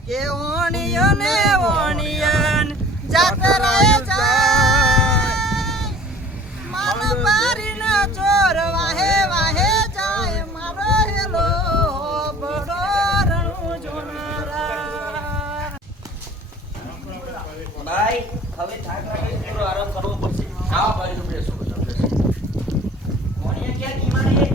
કે ઓણિયને ઓણિયન જાતરાએ જાય મન પારીન ચોર વાહે વાહે જાય મારો હેલો બડો રણુ જોનારા ભાઈ હવે થાક લાગે થોડો આરામ કરવો પડશે ખાવા પાણી બેસો ઓણિયન ક્યાં કી મારે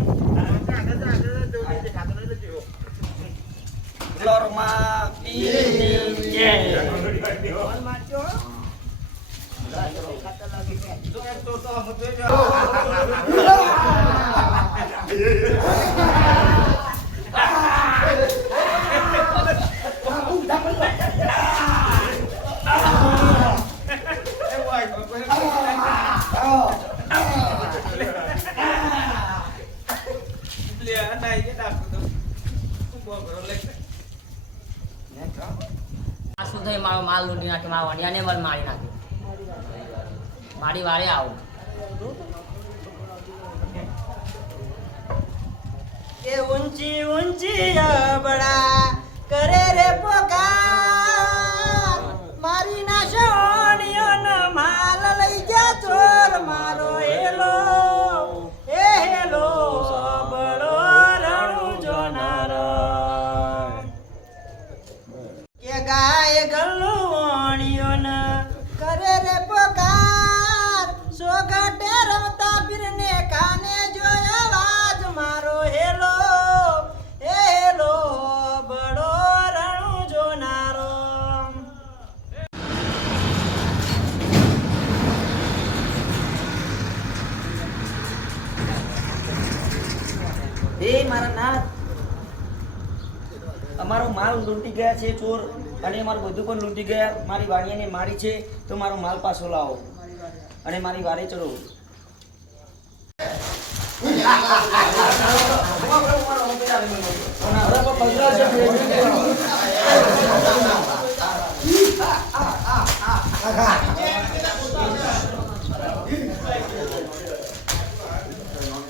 ફ્લોરમાં પીની કે કોણ મારજો ખાતા લાગે તો મત મારો માલ લૂંટી નાખે મારા વડિયાને પણ મારી નાખે મારી વારે આવું કે ઊંચી ઊંચી અબડા કરે રે પોકાર મારી ના સોણિયોન માલ લઈ જા ચોર મારો હેલો એ હેલો બડો રણુ જોનારો કે ગાય ગલ્લુ ઓણિયોન કરે રે પોકાર સોગટે રમતા પીરને કાને જોય અવાજ મારો હેલો એ હેલો બડો રણુ જોનારો એ મારા નાથ અમારો માલ લૂંટી ગયા છે ચોર અને અમારું બધું પણ લૂંટી ગયા મારી વાણિયાને મારી છે તો મારો માલ પાછો લાવો અને મારી વારે ચડો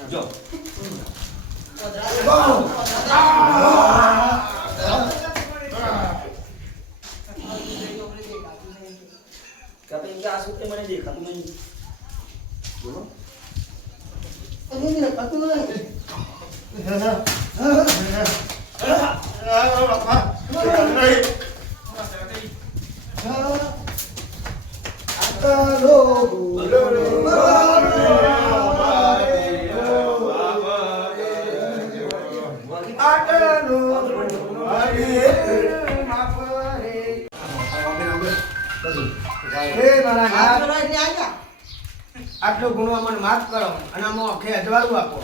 જો કપે કે આ સુતે મને દેખાતું નહીં બોલો આટલો ગુનો અમને માફ કરો અને આમાં આખે અજવાળું આપો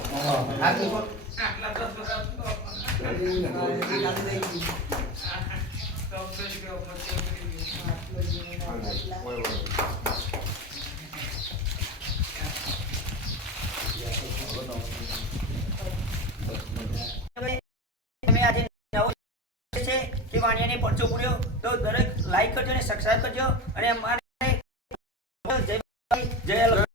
વાણિયાને પરચો પૂર્યો તો દરેક લાઈક કરજો અને સબસ્ક્રાઇબ કરજો અને અમારે જય